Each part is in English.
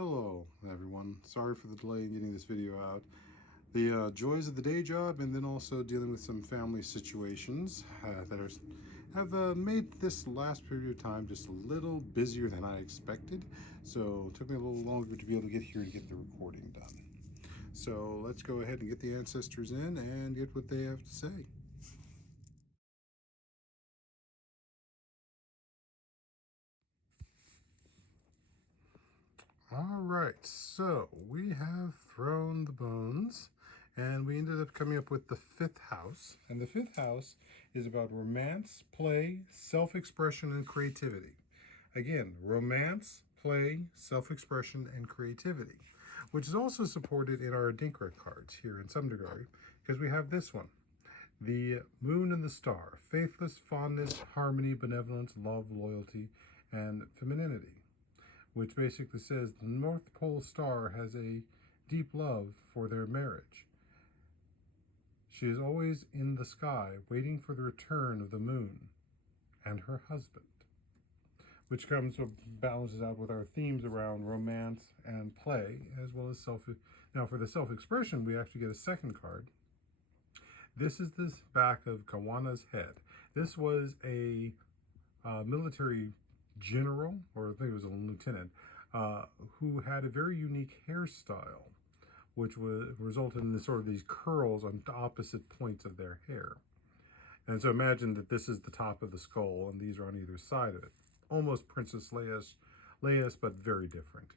Hello everyone, sorry for the delay in getting this video out. The joys of the day job and then also dealing with some family situations have made this last period of time just a little busier than I expected. So it took me a little longer to be able to get here to get the recording done. So let's go ahead and get the ancestors in and get what they have to say. All right, so we have thrown the bones and we ended up coming up with the fifth house. And the fifth house is about romance, play, self-expression, and creativity. Again, romance, play, self-expression, and creativity, which is also supported in our Adinkra cards here in some degree, because we have this one. The moon and the star, faithless, fondness, harmony, benevolence, love, loyalty, and femininity, which basically says the North Pole star has a deep love for their marriage. She is always in the sky waiting for the return of the moon and her husband, which balances out with our themes around romance and play, as well as Now, for the self-expression, we actually get a second card. This is the back of Kawana's head. This was a military general, or I think it was a lieutenant, who had a very unique hairstyle, which resulted in these curls on the opposite points of their hair. And so imagine that this is the top of the skull, and these are on either side of it. Almost Princess Leia's, but very different.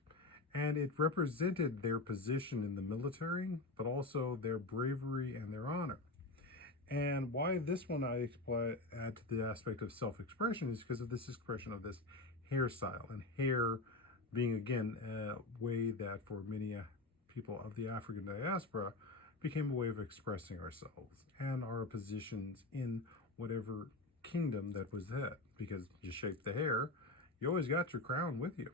And it represented their position in the military, but also their bravery and their honor. And why this one I add to the aspect of self-expression is because of this expression of this hairstyle, and hair being, again, a way that for many people of the African diaspora became a way of expressing ourselves and our positions in whatever kingdom that was that. Because you shape the hair, you always got your crown with you,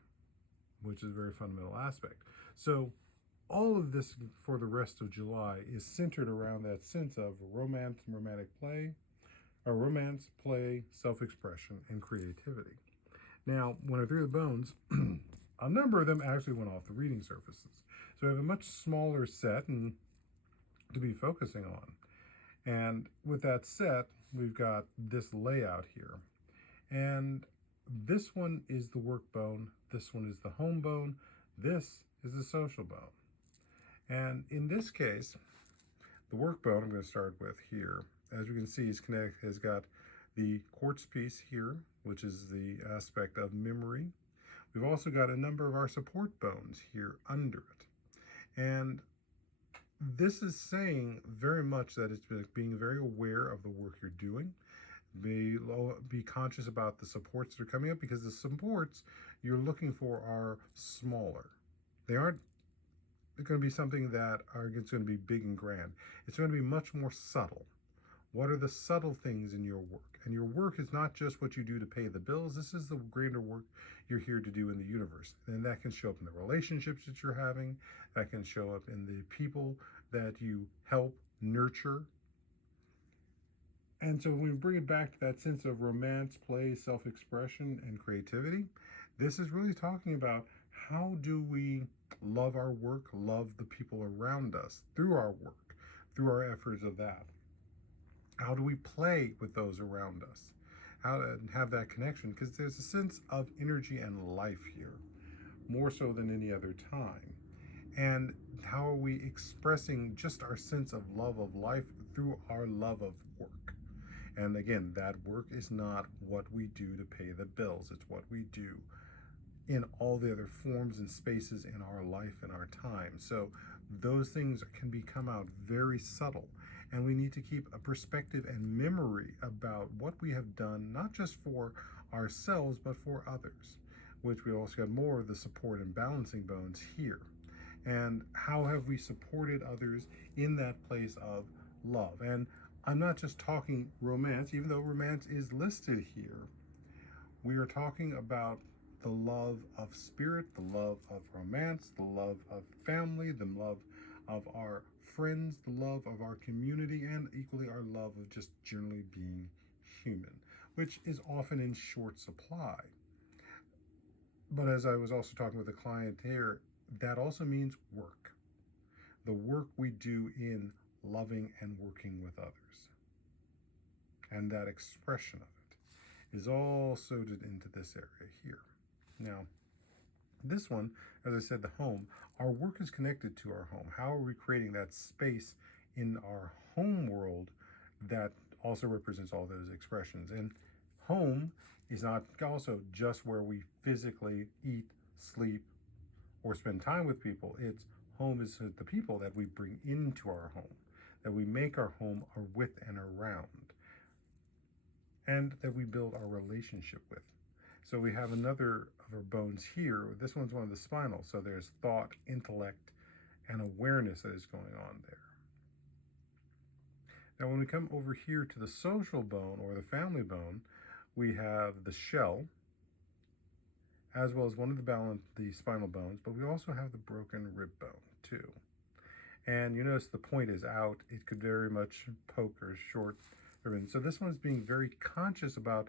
which is a very fundamental aspect. So all of this for the rest of July is centered around that sense of romance and romantic play, or romance, play, self-expression, and creativity. Now, when I threw the bones, a number of them actually went off the reading surfaces. So I have a much smaller set to be focusing on. And with that set, we've got this layout here. And this one is the work bone, this one is the home bone, this is the social bone. And in this case, the work bone I'm going to start with here, as you can see, has got the quartz piece here, which is the aspect of memory. We've also got a number of our support bones here under it. And this is saying very much that it's being very aware of the work you're doing. Be conscious about the supports that are coming up, because the supports you're looking for are smaller. They aren't going to be something that it's going to be big and grand. It's going to be much more subtle. What are the subtle things in your work? And your work is not just what you do to pay the bills. This is the greater work you're here to do in the universe. And that can show up in the relationships that you're having. That can show up in the people that you help nurture. And so when we bring it back to that sense of romance, play, self-expression, and creativity, this is really talking about how do we love our work, love the people around us through our work, through our efforts of that. How do we play with those around us? How to have that connection, because there's a sense of energy and life here, more so than any other time. And how are we expressing just our sense of love of life through our love of work? And again, that work is not what we do to pay the bills. It's what we do in all the other forms and spaces in our life and our time. So those things can come out very subtle. And we need to keep a perspective and memory about what we have done, not just for ourselves, but for others, which we also got more of the support and balancing bones here. And how have we supported others in that place of love? And I'm not just talking romance, even though romance is listed here. We are talking about the love of spirit, the love of romance, the love of family, the love of our friends, the love of our community, and equally our love of just generally being human, which is often in short supply. But as I was also talking with a client here that also means work. The work we do in loving and working with others. And that expression of it is all sorted into this area here. Now, this one, as I said, the home, our work is connected to our home. How are we creating that space in our home world that also represents all those expressions? And home is not also just where we physically eat, sleep, or spend time with people. It's home is the people that we bring into our home, that we make our home with and around, and that we build our relationship with. So we have another of our bones here. This one's one of the spinal. So there's thought, intellect, and awareness that is going on there. Now when we come over here to the social bone or the family bone, we have the shell, as well as one of the spinal bones, but we also have the broken rib bone too. And you notice the point is out. It could very much poke or short. So this one is being very conscious about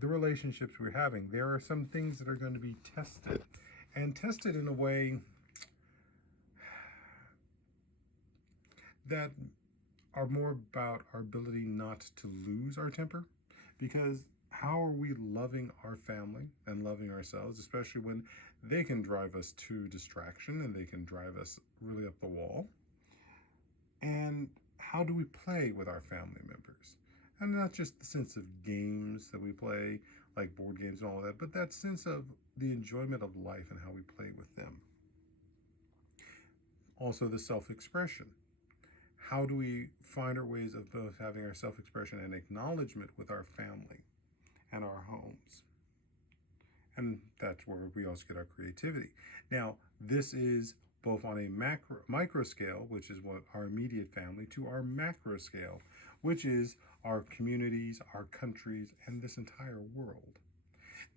the relationships we're having. There are some things that are going to be tested, and tested in a way that are more about our ability not to lose our temper. Because how are we loving our family and loving ourselves, especially when they can drive us to distraction and they can drive us really up the wall? And how do we play with our family members? And not just the sense of games that we play, like board games and all of that, but that sense of the enjoyment of life and how we play with them. Also the self-expression. How do we find our ways of both having our self-expression and acknowledgement with our family and our homes? And that's where we also get our creativity. Now, this is both on a micro scale, which is what our immediate family, to our macro scale, which is our communities, our countries, and this entire world.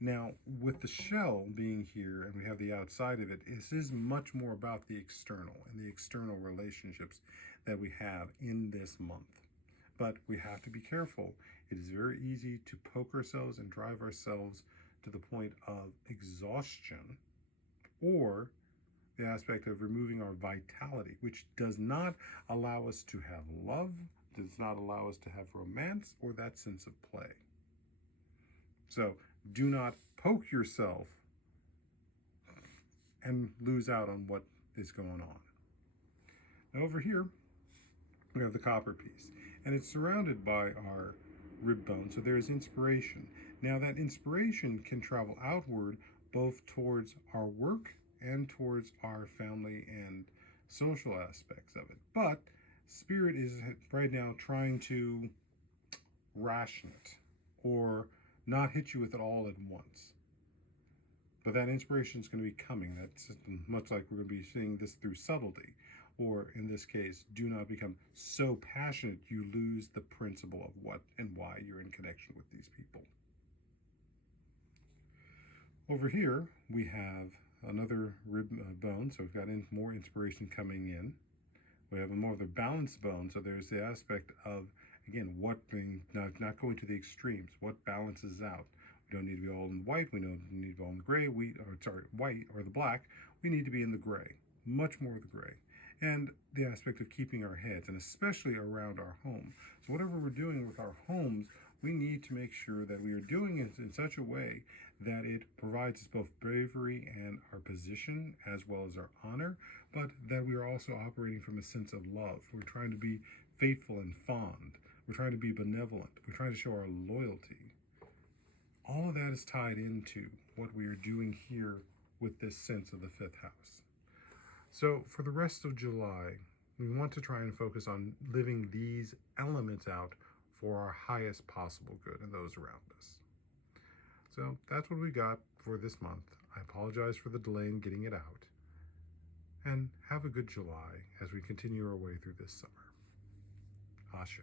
Now, with the shell being here, and we have the outside of it, this is much more about the external and the external relationships that we have in this month. But we have to be careful. It is very easy to poke ourselves and drive ourselves to the point of exhaustion, or the aspect of removing our vitality, which does not allow us to have love, does not allow us to have romance or that sense of play. So do not poke yourself and lose out on what is going on. Now over here, we have the copper piece, and it's surrounded by our rib bone, so there is inspiration. Now that inspiration can travel outward both towards our work and towards our family and social aspects of it. But Spirit is right now trying to ration it or not hit you with it all at once. But that inspiration is going to be coming. That's much like we're going to be seeing this through subtlety. Or in this case, do not become so passionate you lose the principle of what and why you're in connection with these people. Over here, we have another rib bone, so we've got more inspiration coming in. We have a more of the balanced bone, so there's the aspect of, again, what being not going to the extremes, what balances out. We don't need to be all in white, we don't need to be all in the gray, white or the black, we need to be in the gray, much more of the gray. And the aspect of keeping our heads, and especially around our home. So whatever we're doing with our homes, we need to make sure that we are doing it in such a way that it provides us both bravery and our position as well as our honor, but that we are also operating from a sense of love. We're trying to be faithful and fond. We're trying to be benevolent. We're trying to show our loyalty. All of that is tied into what we are doing here with this sense of the fifth house. So for the rest of July, we want to try and focus on living these elements out for our highest possible good and those around us. So that's what we got for this month. I apologize for the delay in getting it out. And have a good July as we continue our way through this summer. Ashe.